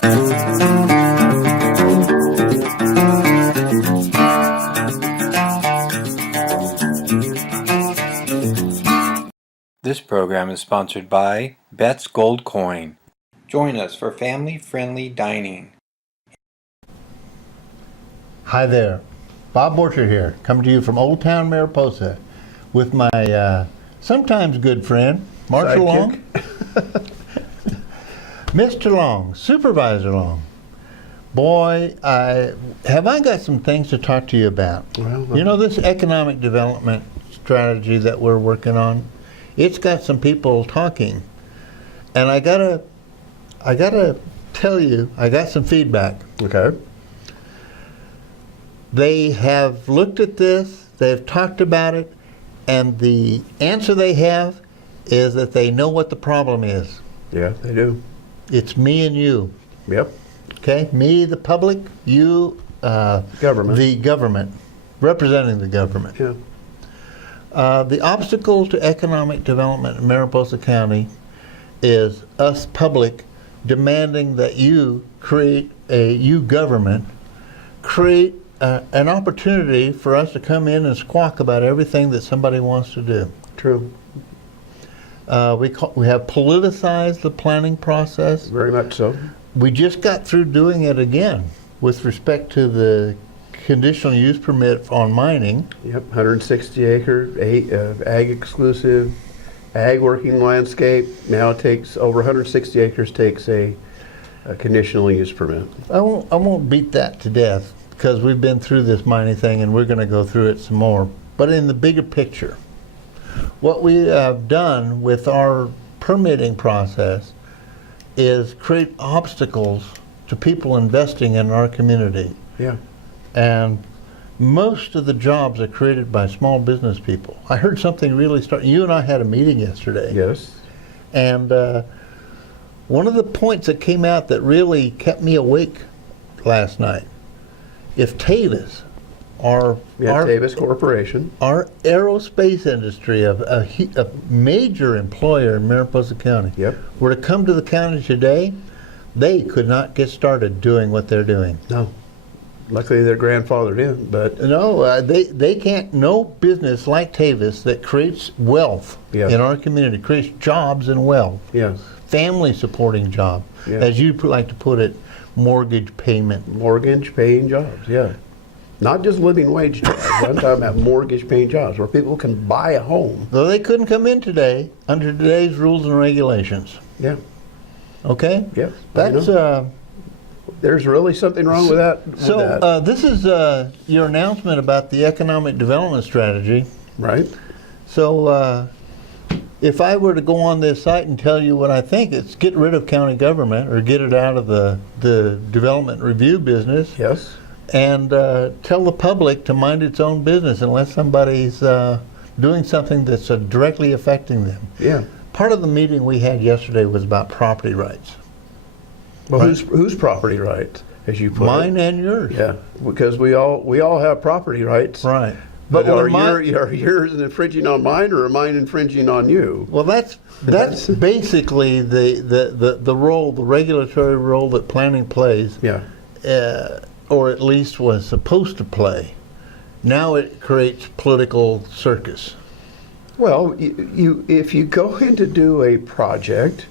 This program is sponsored by Bet's Gold Coin. Join us for family-friendly dining. Hi there, Bob Borcher here, coming to you from Old Town Mariposa with my sometimes good friend, Marshall Long. Mr. Long, Supervisor Long. Boy, have I got some things to talk to you about. Well, you know, this economic development strategy that we're working on, it's got some people talking. And I gotta tell you, I got some feedback. Okay. They have looked at this, they've talked about it, and the answer they have is that they know what the problem is. Yeah, they do. It's me and you. Yep. Okay? Me, the public, you, government. The government, representing the government. Yeah. The obstacle to economic development in Mariposa County is us public demanding that you government, create an opportunity for us to come in and squawk about everything that somebody wants to do. True. We have politicized the planning process. Very much so. We just got through doing it again with respect to the conditional use permit on mining. Yep, 160 acre, ag exclusive, ag working landscape. Now it takes over 160 acres takes a conditional use permit. I won't beat that to death because we've been through this mining thing and we're going to go through it some more. But in the bigger picture, what we have done with our permitting process is create obstacles to people investing in our community. Yeah. And most of the jobs are created by small business people. I heard something really start. You and I had a meeting yesterday. Yes. And one of the points that came out that really kept me awake last night, if Tavis, our Tavis Corporation, our aerospace industry, a major employer in Mariposa County, yep, were to come to the county today, they could not get started doing what they're doing. No. Luckily they're grandfathered in, but no, they can't. No business like Tavis that creates wealth in our community, creates jobs and wealth. Yes. Family supporting job, as you like to put it, mortgage paying jobs. Yeah. Not just living wage jobs. I'm talking about mortgage paying jobs where people can buy a home. Though they couldn't come in today under today's rules and regulations. Yeah. Okay. Yeah. That's there's really something wrong with that. This is your announcement about the economic development strategy. Right. So if I were to go on this site and tell you what I think, it's get rid of county government or get it out of the development review business. Yes. And tell the public to mind its own business unless somebody's doing something that's directly affecting them. Yeah. Part of the meeting we had yesterday was about property rights. Well, right? whose property rights, as you put Mine and yours. Yeah, because we all have property rights. Right. But are yours infringing on mine, or are mine infringing on you? Well, that's basically the role, the regulatory role that planning plays. Yeah. Or at least was supposed to play. Now it creates political circus. Well, if you go in to do a project,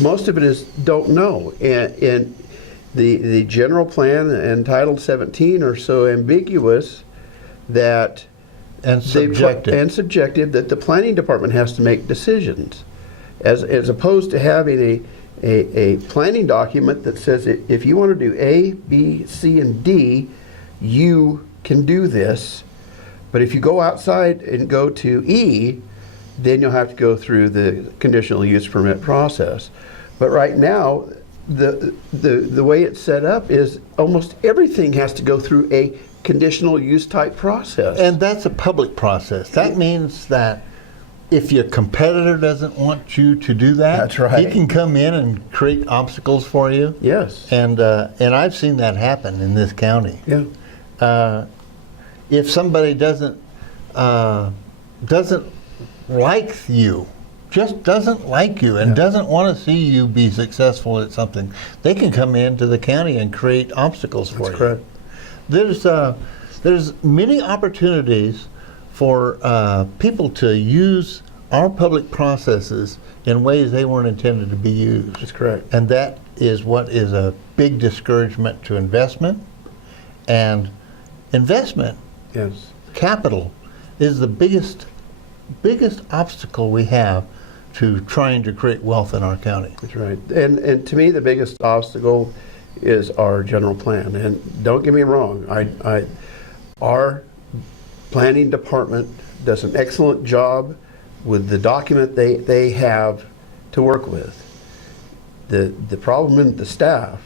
most of it is don't know, and the general plan and Title 17 are so ambiguous that and subjective that the planning department has to make decisions, as opposed to having a planning document that says if you want to do A, B, C, and D, you can do this. But if you go outside and go to E, then you'll have to go through the conditional use permit process. But right now, the way it's set up is almost everything has to go through a conditional use type process. And that's a public process. That means that if your competitor doesn't want you to do that, that's right, he can come in and create obstacles for you. Yes. And I've seen that happen in this county. Yeah. If somebody doesn't like you just doesn't like you and doesn't want to see you be successful at something, they can come into the county and create obstacles for you. That's correct. There's many opportunities for people to use our public processes in ways they weren't intended to be used. That's correct. And that is what is a big discouragement to investment. And investment, Yes. capital, is the biggest obstacle we have to trying to create wealth in our county. That's right. And to me, the biggest obstacle is our general plan. And don't get me wrong, our planning department does an excellent job with the document they have to work with. The problem isn't the staff,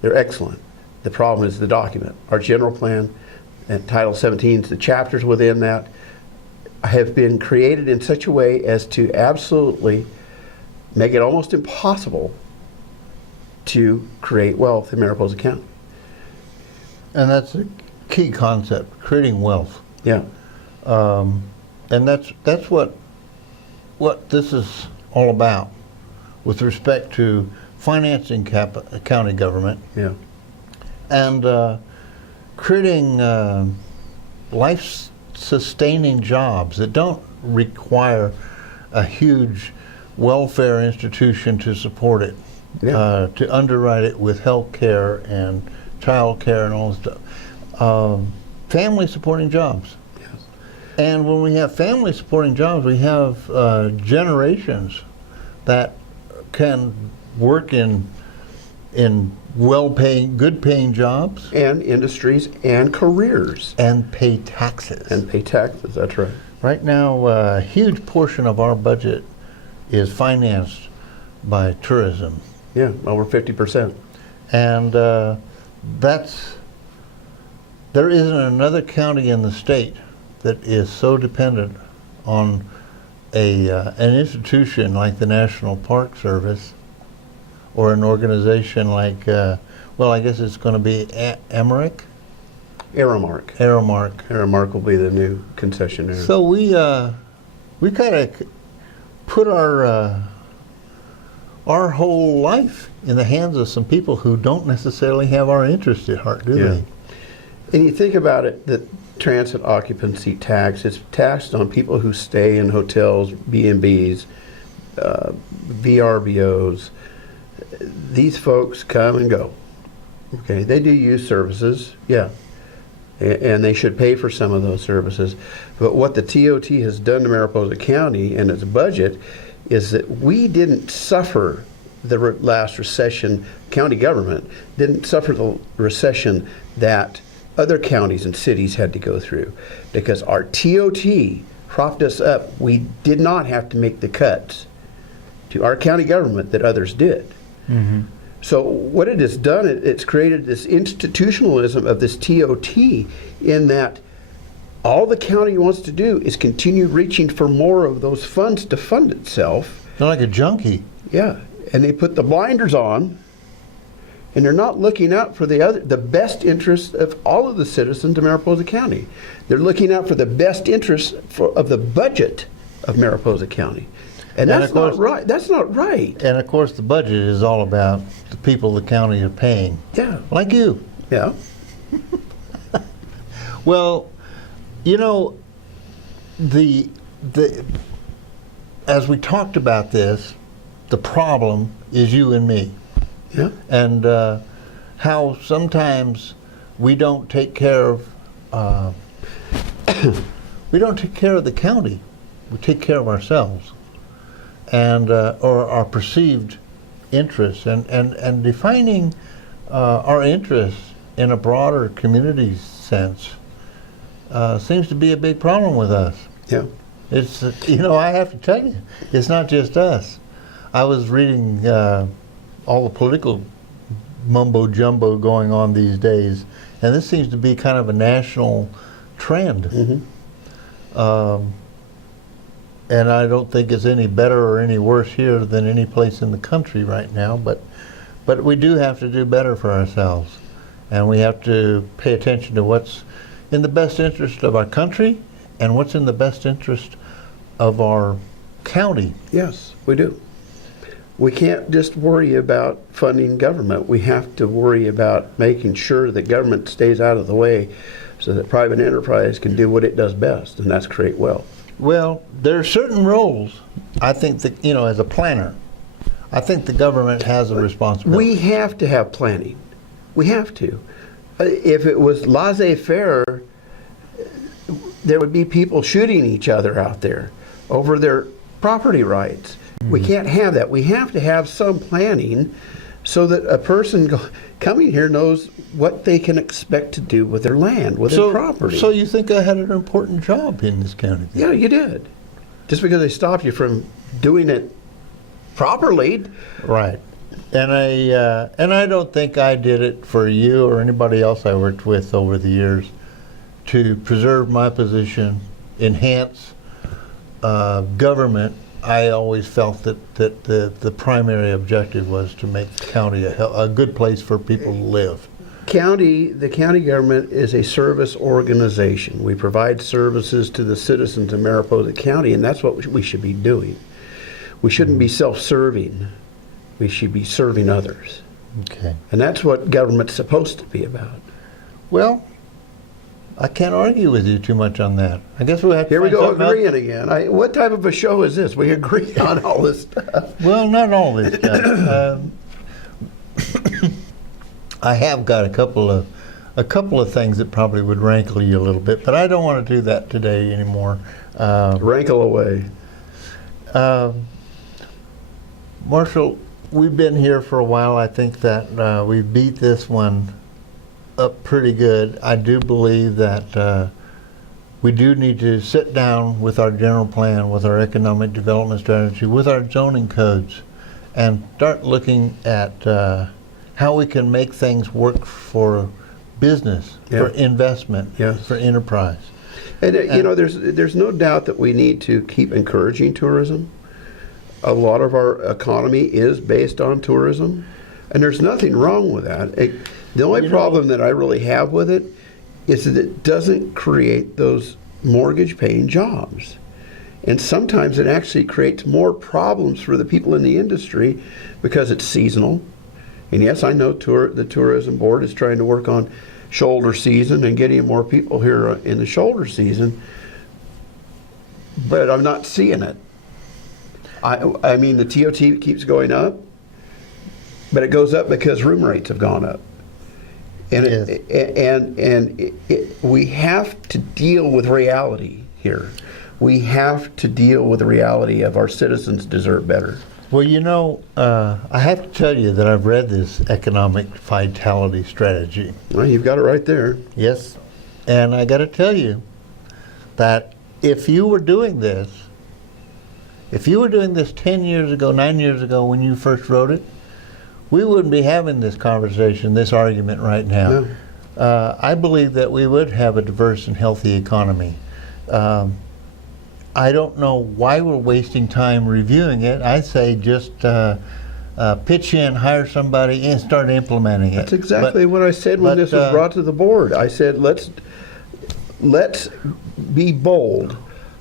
they're excellent. The problem is the document. Our general plan and Title 17, the chapters within that, have been created in such a way as to absolutely make it almost impossible to create wealth in Mariposa County. And that's a key concept, creating wealth. Yeah. And that's what this is all about with respect to financing county government. Yeah. And creating life-sustaining jobs that don't require a huge welfare institution to support it, to underwrite it with health care and child care and all this stuff. Family supporting jobs. Yes. And when we have family supporting jobs, we have generations that can work in well-paying, good-paying jobs. And industries and careers. And pay taxes. And pay taxes, that's right. Right now, a huge portion of our budget is financed by tourism. Yeah, over 50%. And there isn't another county in the state that is so dependent on an institution like the National Park Service, or an organization like, well, I guess it's going to be Aramark. Aramark will be the new concessionaire. So we kind of put our whole life in the hands of some people who don't necessarily have our interest at heart, do they? And you think about it, the transit occupancy tax is taxed on people who stay in hotels, B&Bs, VRBOs. These folks come and go. Okay, they do use services, yeah, and they should pay for some of those services. But what the TOT has done to Mariposa County and its budget is that we didn't suffer the last recession. County government didn't suffer the recession that other counties and cities had to go through, because our TOT propped us up. We did not have to make the cuts to our county government that others did. Mm-hmm. So what it has done, it's created this institutionalism of this TOT, in that all the county wants to do is continue reaching for more of those funds to fund itself. They're like a junkie. Yeah, and they put the blinders on, and they're not looking out for the best interests of all of the citizens of Mariposa County. They're looking out for the best interests of the budget of Mariposa County. And that's not right. That's not right. And of course, the budget is all about the people the county are paying. Yeah. Like you. Yeah. Well, you know, as we talked about this, the problem is you and me. Yeah. And how sometimes we don't take care of the county. We take care of ourselves, and or our perceived interests, and defining our interests in a broader community sense seems to be a big problem with us. Yeah. It's I have to tell you, it's not just us. I was reading all the political mumbo jumbo going on these days, and this seems to be kind of a national trend. Mm-hmm. And I don't think it's any better or any worse here than any place in the country right now, but we do have to do better for ourselves, and we have to pay attention to what's in the best interest of our country and what's in the best interest of our county. Yes, we do. We can't just worry about funding government. We have to worry about making sure that government stays out of the way so that private enterprise can do what it does best, and that's create wealth. Well, there are certain roles, I think that, as a planner, I think the government has a responsibility. We have to have planning. We have to. If it was laissez-faire, there would be people shooting each other out there over their property rights. We can't have that. We have to have some planning so that a person coming here knows what they can expect to do with their land, with their property. So you think I had an important job in this county? Yeah, you did. Just because they stopped you from doing it properly. Right. And I don't think I did it for you or anybody else I worked with over the years to preserve my position, enhance government. I always felt that the primary objective was to make the county a good place for people to live. The county government is a service organization. We provide services to the citizens of Mariposa County, and that's what we should be doing. We shouldn't be self-serving. We should be serving others. Okay. And that's what government's supposed to be about. Well, I can't argue with you too much on that. I guess we'll have to Here we find go something agreeing else. again. What type of a show is this? We agree on all this stuff. Well, not all this stuff. I have got a couple of things that probably would rankle you a little bit, but I don't want to do that today anymore. Rankle away. Marshall, we've been here for a while. I think that we beat this one up pretty good. I do believe that we do need to sit down with our general plan, with our economic development strategy, with our zoning codes, and start looking at how we can make things work for business, for investment, for enterprise. And there's no doubt that we need to keep encouraging tourism. A lot of our economy is based on tourism, and there's nothing wrong with that. The only problem that I really have with it is that it doesn't create those mortgage-paying jobs. And sometimes it actually creates more problems for the people in the industry because it's seasonal. And yes, I know the Tourism Board is trying to work on shoulder season and getting more people here in the shoulder season, but I'm not seeing it. I mean, the TOT keeps going up, but it goes up because room rates have gone up. And we have to deal with reality here. We have to deal with the reality of our citizens deserve better. Well, I have to tell you that I've read this economic vitality strategy. Well, you've got it right there. Yes. And I got to tell you that if you were doing this 10 years ago, 9 years ago when you first wrote it, we wouldn't be having this conversation, this argument right now. No. I believe that we would have a diverse and healthy economy. I don't know why we're wasting time reviewing it. I say just pitch in, hire somebody, and start implementing it. That's exactly what I said when this was brought to the board. I said, let's be bold.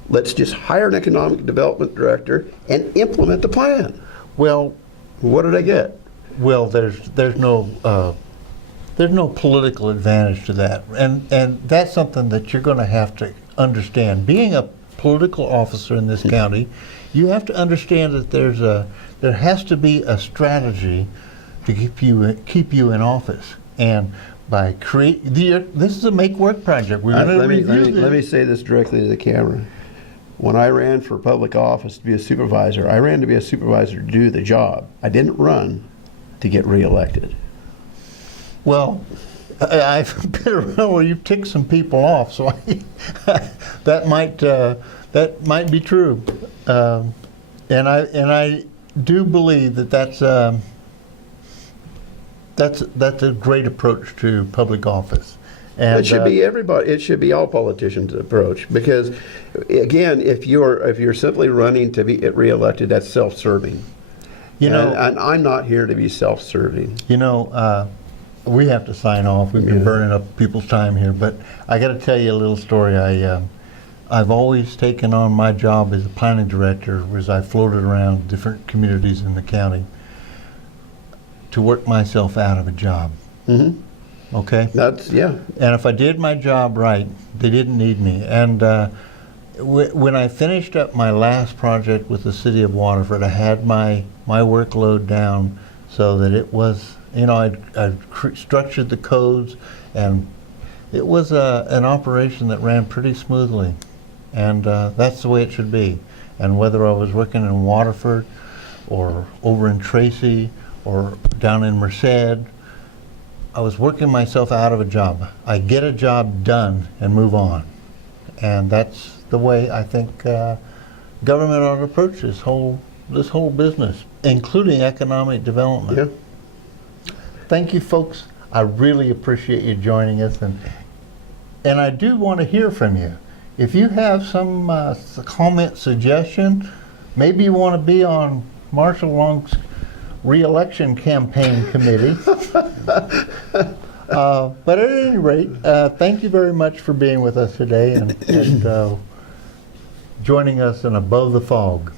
Let's just hire an economic development director and implement the plan. Well, what did I get? Well, there's no political advantage to that, and that's something that you're going to have to understand. Being a political officer in this county, you have to understand that there has to be a strategy to keep you in office, and by this is a make work project. We're going to review this. Let me say this directly to the camera. When I ran for public office to be a supervisor, I ran to be a supervisor to do the job. I didn't run to get reelected. Well, I've been around where you've ticked some people off, so that might be true, and I do believe that's a great approach to public office. And it should be everybody. It should be all politicians' approach, because, again, if you're simply running to be reelected, that's self-serving. And I'm not here to be self-serving. We have to sign off. We've been burning up people's time here, but I got to tell you a little story. I've always taken on my job as a planning director, as I floated around different communities in the county, to work myself out of a job. Mm-hmm. Okay? That's, yeah. And if I did my job right, they didn't need me. And when I finished up my last project with the city of Waterford, I had my workload down so that it was, I'd structured the codes, and it was an operation that ran pretty smoothly. And that's the way it should be. And whether I was working in Waterford or over in Tracy or down in Merced, I was working myself out of a job. I get a job done and move on. And that's the way I think government ought to approach this whole business, including economic development. Yeah. Thank you, folks. I really appreciate you joining us, and I do want to hear from you. If you have some comment, suggestion, maybe you want to be on Marshall Long's re-election campaign committee. But at any rate, thank you very much for being with us today and joining us in Above the Fog.